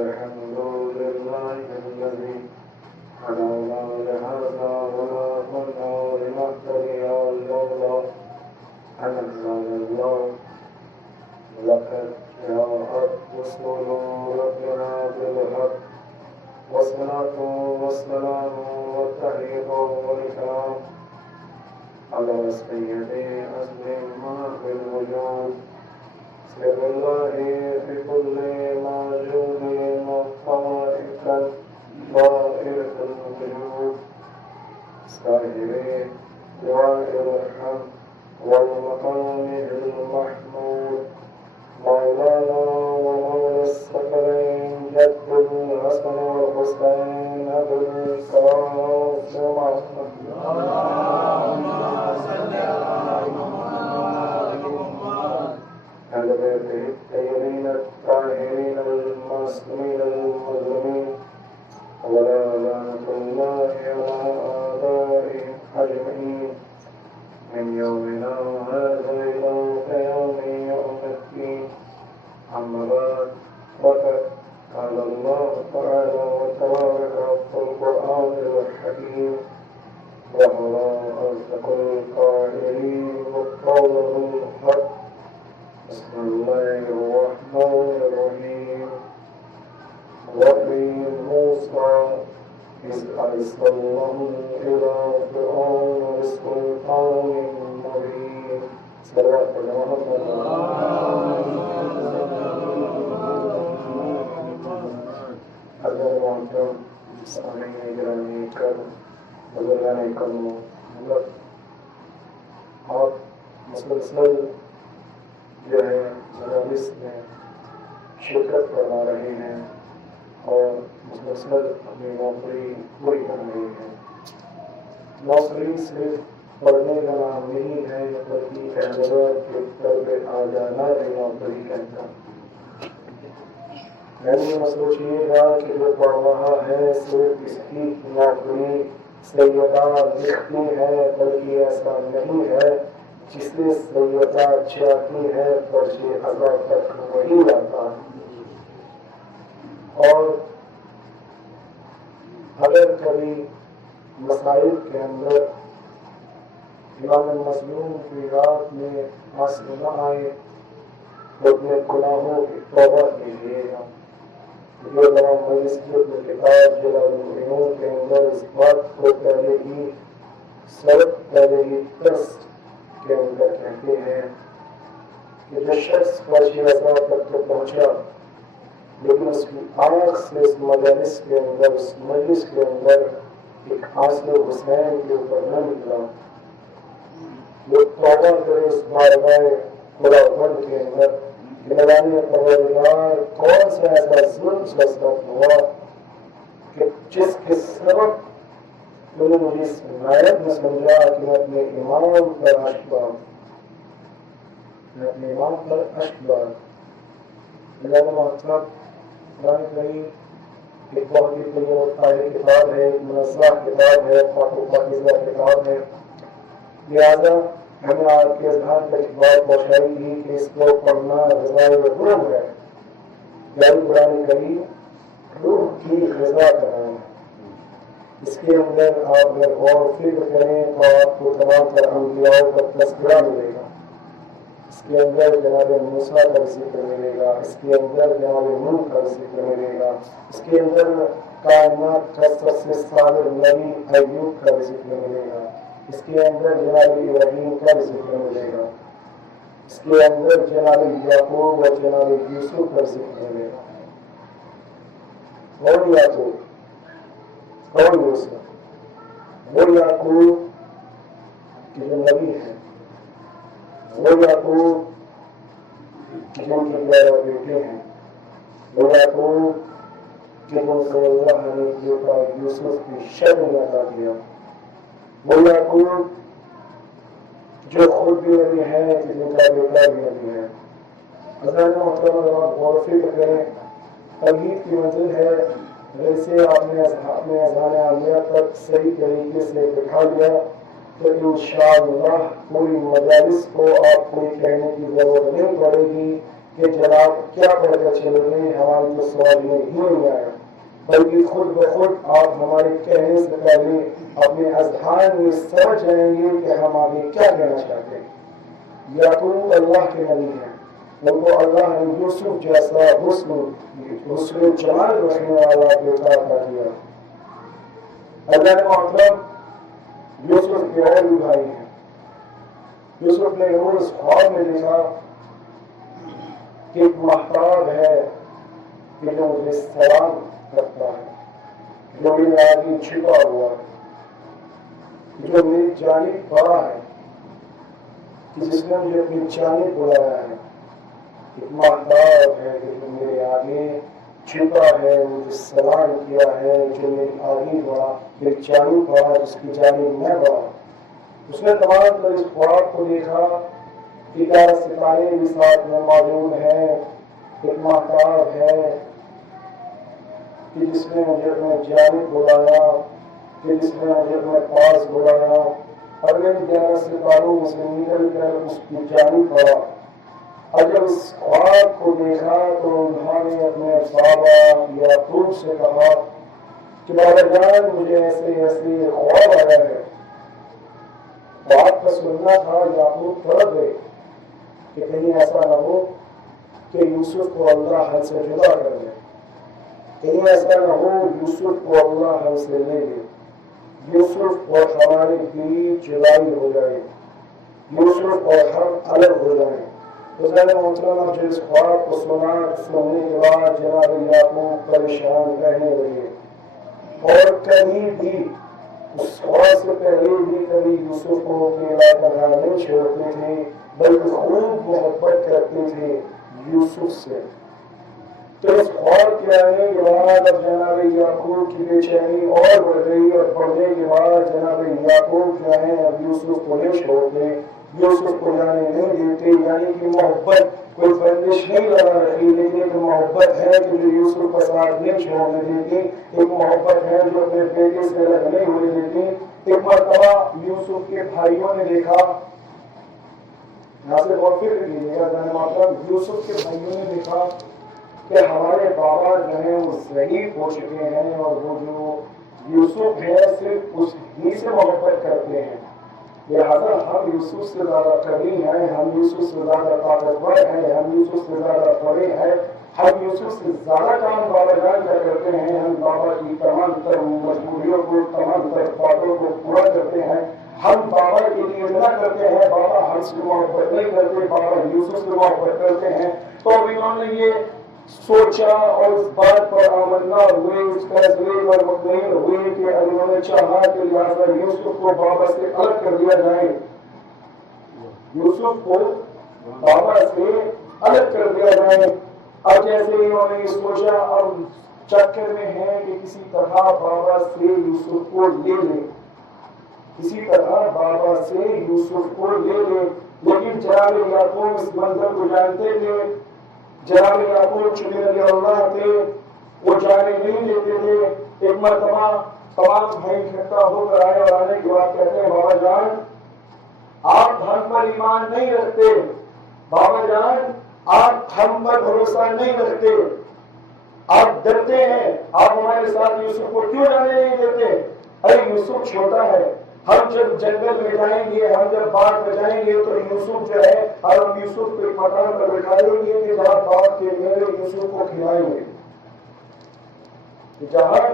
الحمد لله الذي هدانا لهذا وما كنا لنهتدي لولا أن هدانا الله لقد جاءت رسل ربنا بالحق والصلاة والسلام والتحية والإكرام على سيد أصل ما في الوجود سر الله في كل موجود وطائف طائرة الوجود صاحب دعاء الحق والمقام المحمود مولانا ومولى الثقلين جد الحسن والحسين أبو القاسم اللهم صل على محمد أهل بيته الطيبين الطاهرين المعصومين المظلومين ولا لعنة الله على آبائهم أجمعين من يومنا هذا إلى قيام يوم الدين أما بعد فقد قال الله تعالى وتبارك في القرآن الحكيم وهو أصدق القائلين وقوله الحق بسم الله الرحمن الرحيم وفي موسى إذ أرسلناه إلى فرعون بسلطان مبين صلوات محمد حضرت محترم سامعین گرامی کرم بزرگان کرم آپ مسلسل جو ہے مجالس میں شرکت فرما رہے ہیں اور مسلسل اپنی نوکری پوری کر رہے ہیں. نوکری صرف پڑھنے کا نام نہیں ہے بلکہ احمد کے طرف آ جانا بھی نوکری کہتا. یعنی سوچیے گا کہ جو پڑھ رہا ہے صرف اس کی نوکری سیدہ لکھتی ہے بلکہ ایسا نہیں ہے. جس نے سیدہ چاہتی ہے پرچے ادا تک وہی آتا ہے. اور اگر کبھی مسائل کے اندر امام مظلوم کی رات میں آنسو نہ آئے تو اپنے گناہوں کی توبہ کیجیے گا. جو امام مجلس کی اپنے کتاب جلال العیون کے اندر اس بات کو پہلے ہی ٹیسٹ کے اندر کہتے ہیں کہ جو شخص فرشی رضا تک تو پہنچا لیکن اس کی آنکھ سے اس مجلس کے اندر اس مجلس کے اندر ایک آنسو حسین کے اوپر نہ نکلا. وہ توبہ کرے اس بارگاہ خدا بند کے اندر کہ نگرانی پروردگار کون سا ایسا ظلم سلسلت ہوا کہ جس کے سبب تو نے مجھے اس نائب میں سمجھا کہ میں اپنے امام پر اشباہ اللہ محترم قرآن کریم ایک بہت ہی طیب و طاہر کتاب ہے, ایک منزہ کتاب ہے, پاک و پاکیزہ کتاب ہے. لہذا ہمیں آپ کے اذہان پر ایک بات پہنچائی تھی کہ اس کو پڑھنا غذائے روح ہے. یعنی قرآن کریم روح کی غذا کا نام ہے. اس کے اندر آپ اگر غور و فکر کریں تو آپ کو تمام تر انبیاء کا تذکرہ ملے گا. اس کے اندر جناب موسیٰ کا ذکر ملے گا, اس کے اندر جناب نوح کا ذکر ملے گا, اس کے اندر کائنات کا سب سے صالح نبی ایوب کا ذکر ملے گا, اس کے اندر جناب ابراہیم کا ذکر ملے گا, اس کے اندر جناب یعقوب اور جناب یوسف کا ذکر ملے گا. اور یعقوب اور یوسف, وہ یعقوب کہ جو نبی ہے, وہ یعقوب جن کے پیارے بیٹے ہیں, وہ یعقوب کہ جن کو اللہ نے یوسف کی شکل میں عطا کیا, وہ یعقوب جو خود بھی نبی ہے جن کا بیٹا بھی نبی ہے. حضرت محترم غور و فکر کریں, تمہید کی منزل ہے جیسے آپ نے اپنے اذہان عامیہ تک صحیح طریقے سے بٹھا لیا تو انشاءاللہ پوری مجالس کو آپ کو کہنے کی ضرورت نہیں پڑے گی کہ جناب کیا پڑھ کر چلے گئے، ہماری تو سوال میں ہی نہیں آیا، بلکہ خود بخود آپ ہمارے کہنے سے پہلے اپنے اذہان میں سمجھ جائیں گے کہ ہم آگے کیا کہنا چاہتے ہیں۔ یعقوب اللہ کے نبی ہیں، ان کو اللہ نے یوسف جیسا حسن جمال رکھنے والا بیٹا عطا کیا۔ اللہ نے مطلب یوسف کے اور بھی بھائی ہیں۔ یوسف نے روز خواب میں دیکھا کہ ایک محتاب ہے کہ جو مجھے سلام کرتا ہے، جو میرے آگے چھپا ہوا ہے، جو میری جانب بڑا ہے، کہ جس نے مجھے اپنی جانب بلایا ہے۔ ایک محتاب ہے کہ جو میرے آگے چھپا ہے، مجھے سلام کیا ہے، جو میری آگے بڑا، میری جانب بڑا، جس کی جانب میں بڑا۔ اس نے تمام تر اس خواب کو دیکھا کہ 11 ستارے بھی ساتھ میں موجود ہیں، ایک محتاب ہے کہ جس نے مجھے اپنے جانب بلایا، کہ جس نے مجھے اپنے پاس بلایا، اور میں 11 ستاروں میں سے نکل کر اس کی جانب پڑا۔ اور جب اس خواب کو دیکھا تو انہوں نے اپنے بابا یعقوب سے کہا کہ بابا جان مجھے ایسے ایسے خواب آیا ہے۔ بات کا سننا تھا، یعقوب تڑپ گئے کہ کہیں ایسا نہ ہو کہ یوسف کو اللہ حل سے جدا کر دے، کہیں ایسا نہ ہو یوسف کو اللہ حل سے لے لے، یوسف اور ہمارے بیچ جدائی ہو جائے، یوسف اور ہم الگ ہو جائیں۔ حضرت محترم جب اس خواب کو سننے کے بعد جناب یعقوب پریشان رہنے لگے، اور کبھی بھی اس خواب سے پہلے بھی کبھی یوسف کو اکیلا تنہا نہیں چھوڑتے تھے، بلکہ خوب محبت کرتے تھے یوسف سے۔ تو اس خواب کے آنے کے بعد اب جناب یعقوب کی بے چینی اور بڑھ گئی، اور بڑھنے کے بعد جناب یعقوب جو ہیں اب یوسف کو نہیں چھوڑتے، یوسف کو جانے نہیں دیتے، یعنی کہ محبت کوئی بندش نہیں لگا رکھی، لیکن ایک محبت ہے کہ جو یوسف کا ساتھ نہیں چھوڑنے دیتی، ایک محبت ہے جو اپنے بیٹے سے الگ نہیں ہونے دیتی۔ ایک مرتبہ یوسف کے بھائیوں نے دیکھا، یہاں سے غور فکر کیجیے گا، مطلب یوسف کے بھائیوں نے دیکھا کہ ہمارے بابا جو ہیں وہ ضعیف ہو چکے ہیں، اور وہ جو یوسف ہے صرف اس ہی سے محبت کرتے ہیں، لہذا ہم یوسف سے زیادہ قوی ہیں، ہم یوسف سے زیادہ طاقتور ہیں، ہم یوسف سے زیادہ بڑے ہیں، ہم یوسف سے زیادہ کام بابا جان کیا کرتے ہیں، ہم بابا کی تمام تر مجبوریوں کو، تمام تر باتوں کو پورا کرتے ہیں، ہم بابا کے لیے اتنا کرتے ہیں، بابا ہم سے محبت نہیں کرتے، بابا یوسف سے محبت کرتے ہیں۔ تو اب انہوں نے یہ سوچا اور اس بات پر آمنا ہوئے، اس فیصلے پر مطمئن ہوئے کہ انہوں نے چاہا کہ لہٰذا یوسف کو بابا سے الگ کر دیا جائے، یوسف کو بابا سے الگ کر دیا جائے۔ اب جیسے انہوں نے یہ سوچا، اب چکر میں ہے کہ کسی طرح بابا سے یوسف کو لے لے، کسی طرح بابا سے یوسف کو لے لے، لیکن جناب یعقوب اس منظر کو جانتے تھے، جناب یعقوب چنے رضی اللہ تھے، وہ جانے نہیں دیتے تھے۔ ایک مرتبہ تمام بھائی اکٹھا ہو کر آئے، اور آنے کے بعد کہتے ہیں بابا جان آپ ہم پر ایمان نہیں رکھتے، بابا جان آپ ہم پر بھروسہ نہیں رکھتے، آپ ڈرتے ہیں، آپ ہمارے ساتھ یوسف کو کیوں جانے نہیں دیتے؟ ارے یوسف چھوٹا ہے، ہم جب جنگل میں جائیں گے، ہم جب باغ میں جائیں گے تو یوسف جو ہے، اور ہم یوسف کو ایک مکان پر بٹھائیں گے کہ جہاں باغ کے میوے یوسف کو کھلائیں گے، جہاں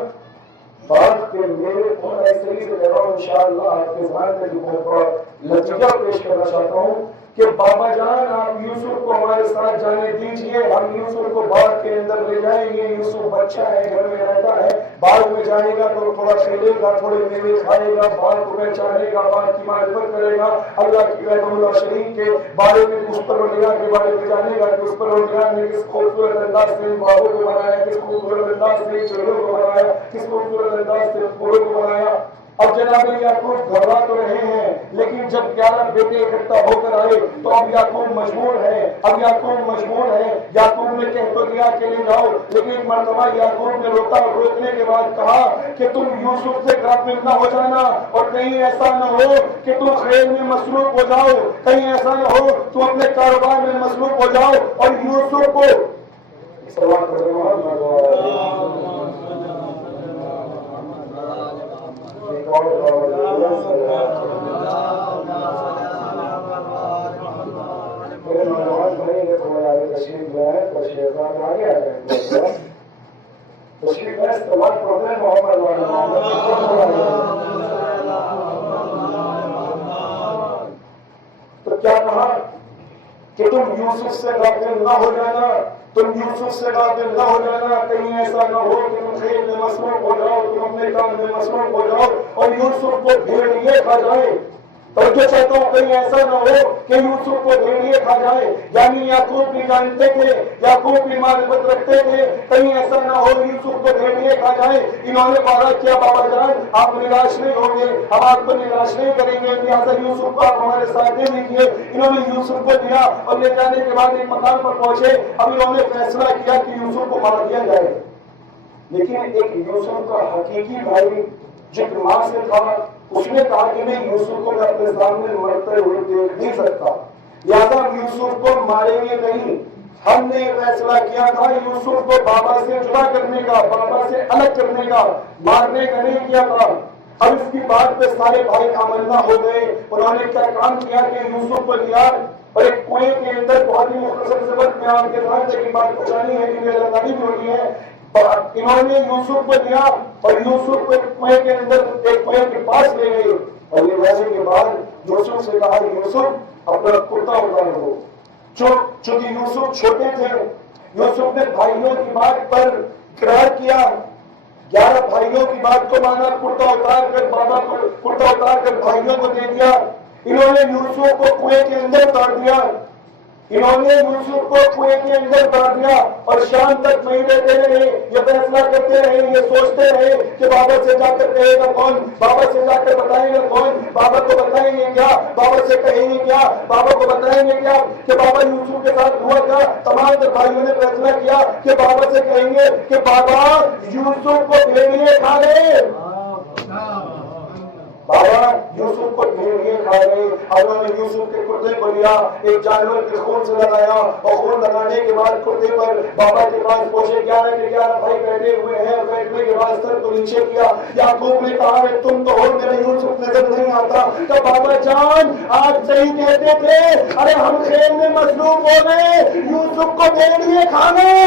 باغ کے میوے اور ایسے ہی سے جگہ انشاءاللہ آپ کے ذہن میں بہت بڑا لطیفہ پیش کرنا چاہتا ہوں کہ بابا جان آپ یوسف کو ہمارے ساتھ جانے دیجئے، ہم یوسف کو باغ کے اندر لے جائیں گے، یوسف بچہ ہے، گھر میں رہتا ہے، باغ میں جائے گا تو تھوڑا کھیلے گا، تھوڑے میوے کھائے گا، باغ کو پہچانے گا، باغ کی معرفت کرے گا، اللہ کی اللہ شریف کے بارے میں اس پروردگار کے بارے میں جانے گا کہ اس پروردگار نے کس خوبصورت انداز سے باغوں کو بنایا، کس خوبصورت انداز سے چڑیوں کو بنایا، کس خوبصورت انداز سے پھولوں کو بنایا۔ اب جناب یعقوب گھبرا تو رہے ہیں، لیکن جب 11 بیٹے اکٹھا ہو کر آئے تو اب یعقوب مجبور ہے، یعقوب نے کہہ تو دیا کہ لے جاؤ، لیکن ایک مرتبہ یعقوب نے روکنے کے بعد کہا کہ تم یوسف سے غافل نہ ہو جانا، اور کہیں ایسا نہ ہو کہ تم خیل میں مصروف ہو جاؤ، کہیں ایسا نہ ہو تم اپنے کاروبار میں مصروف ہو جاؤ اور یوسف کو تو کیا کہا کہ تم یوسف سے غافل نہ ہو جانا، کہیں ایسا نہ ہو کہ تم خیل میں مصروف ہو جاؤ، تم اپنے کام میں مصروف ہو جاؤ اور یوسف کو بھیڑیے کھا جائے۔ توجہ چاہتا ہوں، کہیں ایسا نہ ہو کہ یوسف کو بھیڑیے کھا جائے، یعنی یعقوب بھی جانتے تھے، یعقوب بھی معرفت رکھتے تھے، کہیں ایسا نہ ہو یوسف کو بھیڑیے کھا جائے۔ انہوں نے وعدہ کیا بابا جان آپ نراش نہیں ہوں گے، ہم آپ کو نراش نہیں کریں گے، لہٰذا یوسف کو آپ ہمارے ساتھ دے دیجیے۔ انہوں نے یوسف کو دیا اور لے جانے کے بعد ایک مقام پر پہنچے، اب انہوں نے فیصلہ کیا کہ یوسف کو مار دیا جائے، لیکن ایک یوسف کا حقیقی بھائی جو ماں سے تھا، اس نے کہا کہ میں یوسف کو میں اپنے سامنے مرتے ہوئے دیکھ نہیں سکتا، لہٰذا یوسف کو ماریں گے نہیں۔ ہم نے فیصلہ کیا تھا یوسف کو بابا سے جدا کرنے کا، بابا سے الگ کرنے کا، مارنے کا نہیں کیا تھا۔ اب اس کی بات پہ سارے بھائی آمنہ ہو گئے۔ انہوں نے کیا کام کیا کہ یوسف کو لیا اور ایک کنویں کے اندر، بہت ہی مختصر سے وقت میں آپ کے ساتھ لیکن بات پہنچانی ہے کہ لڑائی بھی ہوئی ہے، انہوں نے یوسف کو لیا اور یوسف کو کنویں کے اندر ایک کنویں کے پاس لے گئے اور یہ جانے کے بعد یوسف سے کہا یوسف اپنا کرتا اتار دو۔ چونکہ یوسف چھوٹے تھے، یوسف نے بھائیوں کی بات پر اقرار کیا، 11 بھائیوں کی بات کو مانا، کرتا اتار کر بابا کو کرتا اتار کر بھائیوں کو دے دیا۔ انہوں نے یوسف کو کنویں کے اندر اتار دیا، اور شام تک نہیں رہتے رہے، یہ فیصلہ کرتے رہے، یہ سوچتے رہے کہ بابا سے جا کر کہے گا کون، بابا سے جا کر بتائیں گا کون، بابا کو بتائیں گے کیا، بابا سے کہیں گے کیا، بابا کو بتائیں گے کیا کہ بابا یوسف کے ساتھ ہوا کیا۔ تمام بھائیوں نے فیصلہ کیا کہ بابا سے کہیں گے کہ بابا یوسف کو بھیڑیے کھا گئے، بابا یوسف کو بھیڑیے کھا گئے۔ انہوں نے یوسف کے کرتے کو لیا، ایک جانور کے خون سے لگایا اور خون لگانے کے بعد کرتے پر بابا کے پاس پہنچے، 11 کے 11 بھائی بیٹھے ہوئے ہیں، بیٹھنے کے بعد سر کو نیچے کیا۔ یعقوب نے کہا کہ تم تو ہو، میرا یوسف نظر نہیں آتا۔ تو بابا جان آپ صحیح کہتے تھے، ارے ہم خیل میں مصروف ہو گئے، یوسف کو بھیڑیے کھا گئے۔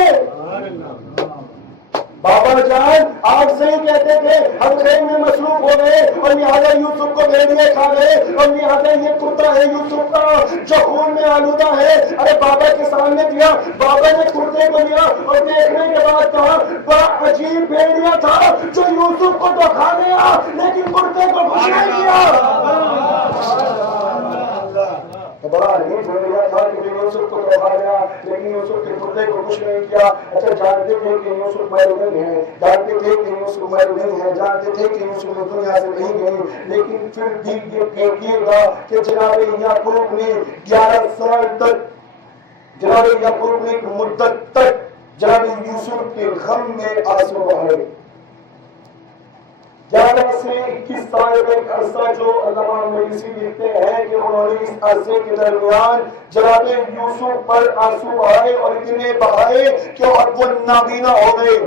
بابا جان آپ صحیح کہتے تھے، ہم خیل میں مصروف ہو گئے اور لہٰذا یوسف کو بھیڑیے کھا گئے، اور لہٰذا یہ کرتا ہے یوسف کا جو خون میں آلودہ ہے۔ ارے بابا کے سامنے دیا، بابا نے کرتے کو لیا اور دیکھنے کے بعد کہا بڑا عجیب بھیڑیا تھا جو یوسف کو تو کھا گیا لیکن کرتے کو کچھ نہیں کیا۔ بڑا عجیب بھیڑیا تھا کہ یوسف کو تو کھا گیا لیکن یوسف کے کرتے کو کچھ نہیں کیا۔ اچھا جانتے تھے کہ یوسف محروم ہے، جانتے تھے کہ یوسف محروم ہے، جانتے تھے کہ یوسف دنیا سے نہیں گئی، لیکن پھر بھی یہ دیکھیے گا کہ جناب یعقوب نے 11 سال تک، جناب یعقوب نے ایک مدت تک جناب یوسف کے غم میں آنسو بہائے۔ 11 سے 21 سال کا ایک عرصہ جو علامہ مجلسی لکھتے ہیں کہ انہوں نے اس عرصے کے درمیان جناب یوسف پر آنسو بہائے اور اتنے بہائے کہ اب وہ نابینا ہو گئے۔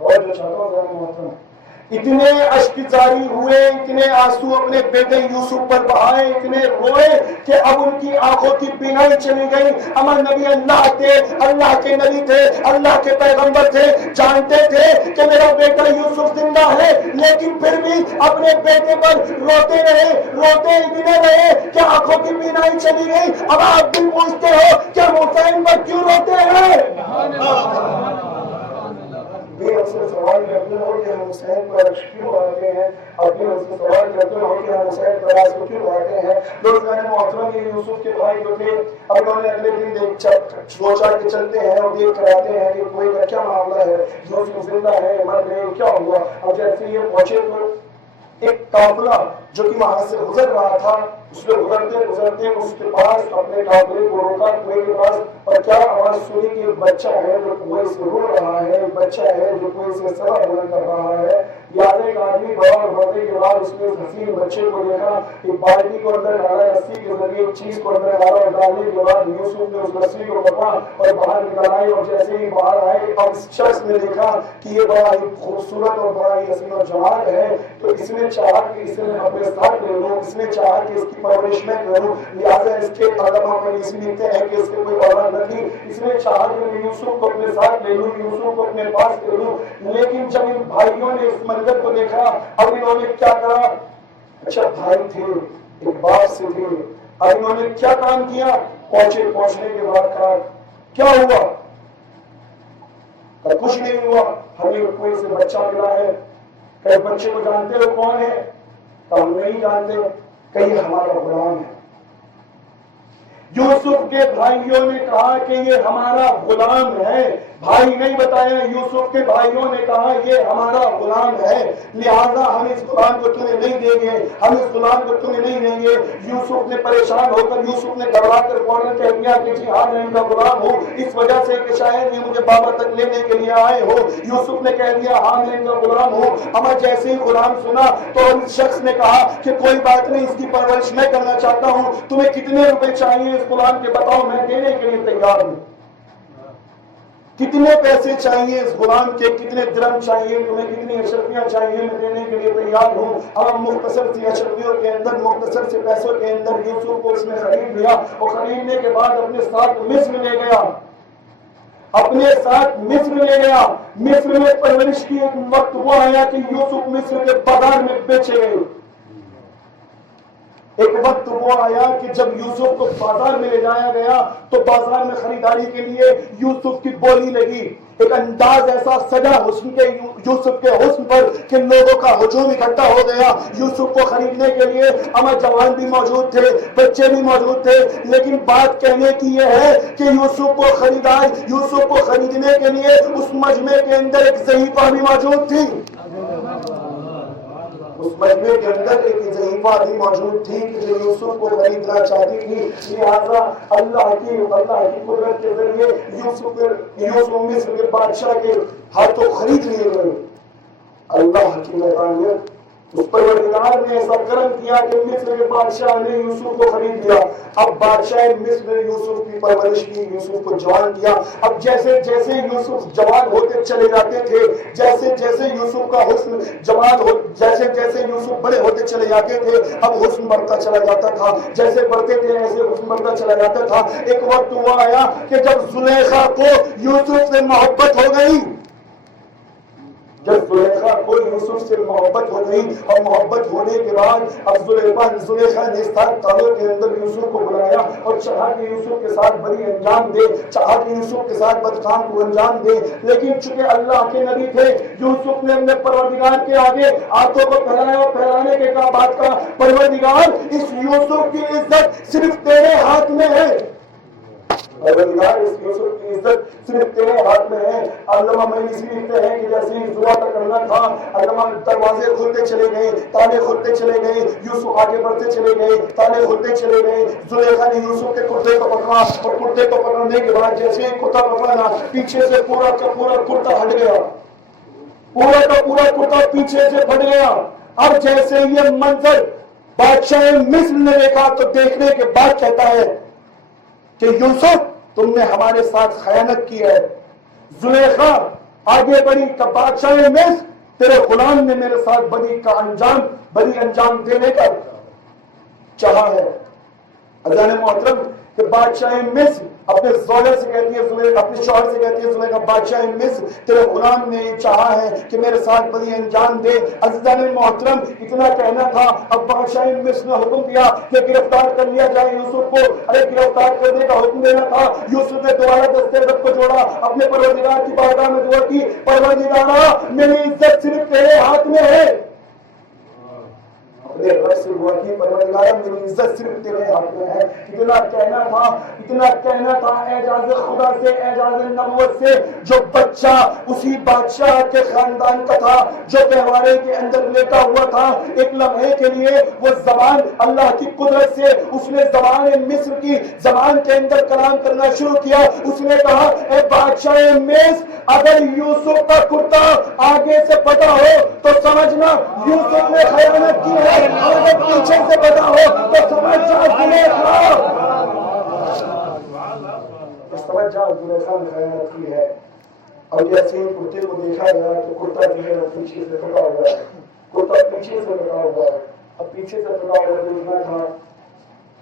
اور جو چاہتا ہوں اتنے اشک جاری ہوئے، اتنے آنسو اپنے بیٹے یوسف پر بہائے، اتنے روئے کہ اب ان کی آنکھوں کی بینائی چلی گئی۔ ہمارے نبی اللہ تھے، اللہ کے نبی تھے، اللہ کے پیغمبر تھے، جانتے تھے کہ میرا بیٹا یوسف زندہ ہے، لیکن پھر بھی اپنے بیٹے پر روتے رہے، روتے اتنے رہے کہ آنکھوں کی بینائی چلی گئی۔ اب آپ بھی پوچھتے ہو کہ حسین پر کیوں روتے ہیں؟ یہ ہم سے سوال کرتے ہو کہ ہم حسین پر کیوں آتے ہیں، اور پھر ہم سے سوال کرتے ہو کہ ہم حسین پر آج کو کیوں آتے ہیں۔ دوستان محترم، یہ یوسف کے بھائی جو تھے، اب انہوں نے اگلے دن سوچا کے چلتے ہیں اور دیکھ کر آتے ہیں کہ کوئی کا کیا معاملہ ہے، یوسف زندہ ہے، مر گئے، کیا ہوا۔ اب جیسے یہ پہنچے تو ایک قافلہ جو کہ وہاں سے گزر رہا تھا، اس میں گزرتے گزرتے اس کے پاس اپنے قافلے کو روکا کنویں کے پاس، اور کیا آواز سنی کہ ایک بچہ ہے جو کنویں سے رو رہا ہے، ایک بچہ ہے جو کنویں سے سرا بلند کر رہا ہے۔ یاد ایک آدمی بڑا اور بڑھنے کے بعد اس نے اس حسین بچے کو دیکھا، ایک بالٹی کو اندر ڈالا، رسی کے ذریعے ایک چیز کو اندر ڈالا، اور ڈالنے کے بعد یوسف نے اس رسی کو پکڑا اور باہر نکال آئی، اور جیسے ہی باہر آئے اب اس شخص نے دیکھا کہ یہ بڑا ہی خوبصورت اور بڑا ہی حسین و جمال ہے، تو اس نے چاہا کہ اسے میں اپنے ساتھ لے لوں، اس نے چاہا کہ اس کی پرورش میں کروں، لہٰذا اس کے علماء میں اسی لکھتے ہیں کہ اس کے کوئی اولاد نہ تھی، اس نے چاہا کہ میں یوسف کو اپنے ساتھ لے لوں، یوسف کو اپنے پاس لے لوں، لیکن جب ان بھائیوں نے اس منظر کو دیکھا اب انہوں نے کیا کرا؟ اچھا بھائی تھے، ایک باپ سے تھے، اب انہوں نے کیا کام کیا؟ پہنچنے کے بعد کہا کیا ہوا؟ کچھ نہیں ہوا، ہمیں کوئی سے بچہ ملا ہے، کہ بچے کو جانتے ہو کون ہے؟ ہم نہیں جانتے، کہ ہمارا غلام ہے۔ یوسف کے بھائیوں نے کہا کہ یہ ہمارا غلام ہے، بھائی نہیں بتایا، یوسف کے بھائیوں نے کہا یہ ہمارا غلام ہے، لہذا ہم اس غلام کو تمہیں نہیں دیں گے، ہم اس غلام کو تمہیں نہیں دیں گے۔ یوسف نے پریشان ہو کر، یوسف نے گھبرا کر فوراً کہہ دیا کہ جی ہاں میں ان کا غلام ہوں، اس وجہ سے کہ شاید یہ مجھے بابا تک لینے کے لیے آئے ہو۔ یوسف نے کہہ دیا ہاں میں ان کا غلام ہوں۔ اما جیسے ہی غلام سنا تو اس شخص نے کہا کہ کوئی بات نہیں، اس کی پرورش میں کرنا چاہتا ہوں، تمہیں کتنے روپے چاہیے اس غلام کے بتاؤ، میں دینے کے لیے تیار ہوں۔ کتنے پیسے چاہیے اس غلام کے، کتنے درہم چاہیے تمہیں، کتنی اشرفیاں چاہیے، میں دینے کے لیے تیار ہوں۔ اب مختصر سی اشرفیوں کے اندر، مختصر سے پیسوں کے اندر یوسف کو اس نے خرید لیا، اور خریدنے کے بعد اپنے ساتھ مصر لے گیا، اپنے ساتھ مصر لے گیا۔ مصر میں پرورش کی ایک وقت وہ آیا کہ یوسف مصر کے بازار میں بیچے گئے۔ ایک وقت وہ آیا کہ جب یوسف کو بازار میں لے جایا گیا تو بازار میں خریداری کے لیے یوسف کی بولی لگی، ایک انداز ایسا سجا حسن کے یوسف کے حسن پر کہ لوگوں کا ہجوم اکٹھا ہو گیا یوسف کو خریدنے کے لیے۔ اما جوان بھی موجود تھے، بچے بھی موجود تھے، لیکن بات کہنے کی یہ ہے کہ یوسف کو خریدنے کے لیے اس مجمع کے اندر ایک ضعیفہ بھی موجود تھی، اس مجمع کے اندر ایک ضعیفہ بھی موجود تھی کہ جو یوسف کو خریدنا چاہتی تھی، لہٰذا اللہ کی قدرت کے ذریعے یوسف مصر کے بادشاہ کے ہاتھوں خرید لیے گئے۔ اللہ کی مہربانیت، اس پروردگار نے ایسا کرم کیا کہ مصر کے بادشاہ نے یوسف کو خرید لیا۔ اب بادشاہ مصر نے یوسف کی پرورش کی، یوسف کو جوان کیا۔ اب جیسے جیسے یوسف جوان ہوتے چلے جاتے تھے، جیسے جیسے یوسف کا حسن جوان ہو، جیسے جیسے یوسف بڑے ہوتے چلے جاتے تھے، اب حسن بڑھتا چلا جاتا تھا، جیسے بڑھتے تھے ایسے حسن بڑھتا چلا جاتا تھا۔ ایک وقت وہ آیا کہ جب زلیخا کو یوسف سے محبت ہو گئی، جب زلیخا کو یوسف سے محبت ہو گئی، اور محبت ہونے کے بعد اب زلیخا نے سات تالوں کے اندر یوسف کو بلایا اور چاہا کہ یوسف کے ساتھ بڑی انجام دے، چاہا کہ یوسف کے ساتھ بدکام کو انجام دے، لیکن چونکہ اللہ کے نبی تھے، یوسف نے اپنے پروردگار کے آگے ہاتھوں کو پھیلایا اور پھیلانے کے بات کا پروردگار اس یوسف کی عزت صرف تیرے ہاتھ میں ہے، پروردگار اس یوسف کی عزت صرف تیرے ہاتھ میں ہے۔ علامہ مجلسی لکھتے ہیں کہ جیسے ہی زوا کا کرنا تھا، علامہ دروازے کھلتے چلے گئے، تالے کھلتے چلے گئے، یوسف آگے بڑھتے چلے گئے، تالے کھلتے چلے گئے۔ زلیخا نے یوسف کے کرتے کو پکڑا، اور کرتے کو پکڑنے کے بعد جیسے ہی کرتا پکڑا، پیچھے سے پورا کا پورا کرتا ہٹ گیا، پورا کا پورا کرتا پیچھے سے پھٹ گیا۔ اب جیسے یہ منظر بادشاہ مصر نے دیکھا تو دیکھنے کے بعد کہتا ہے کہ یوسف تم نے ہمارے ساتھ خیانت کی ہے۔ زلیخا آگے بڑھی کہ بادشاہ مصر تیرے غلام نے میرے ساتھ بڑی انجام دینے کا چاہا ہے۔ عزیزان محترم کہ بادشاہ مصر اپنے زوجہ سے کہتی ہے، اپنے شوہر سے کہتی ہے زلیخا بادشاہ مصر تیرے غلام نے یہ چاہا ہے کہ میرے ساتھ بڑی انجام دے۔ عزیزان محترم اتنا کہنا تھا، اب بادشاہ مصر نے حکم دیا کہ گرفتار کر لیا جائے یوسف کو۔ ارے گرفتار کرنے کا حکم دینا تھا، یوسف نے دوبارہ دستے رب کو جوڑا، اپنے پروردگار کی بارگاہ میں دعا کی، پروردگارا میری عزت صرف تیرے ہاتھ میں ہے، میرے رب سے ہوا کہ پروردگار میری عزت صرف تیرے ہاتھ میں ہے. اتنا کہنا تھا اعجاز خدا سے, اعجاز نبوت سے, جو بچہ اسی بادشاہ کے خاندان کا تھا, جو گہوارے کے اندر لیٹا ہوا تھا, ایک لمحے کے لیے وہ زبان اللہ کی قدرت سے اس نے زبان مصر کی زبان کے اندر کلام کرنا شروع کیا. اس نے کہا اے بادشاہ مصر, اگر یوسف کا کرتا آگے سے پٹا ہو تو سمجھنا یوسف نے خیانت کی ہے, اگر پیچھے سے پٹا ہو تو سمجھ جا زلیخا نے خیانت کی ہے. اور جیسے ہی کرتے کو دیکھا گیا تو کرتا جو ہے پیچھے سے پٹا ہوا ہے, کرتا پیچھے سے پٹا ہوا ہے. اب پیچھے سے پٹا ہوا دیکھنا تھا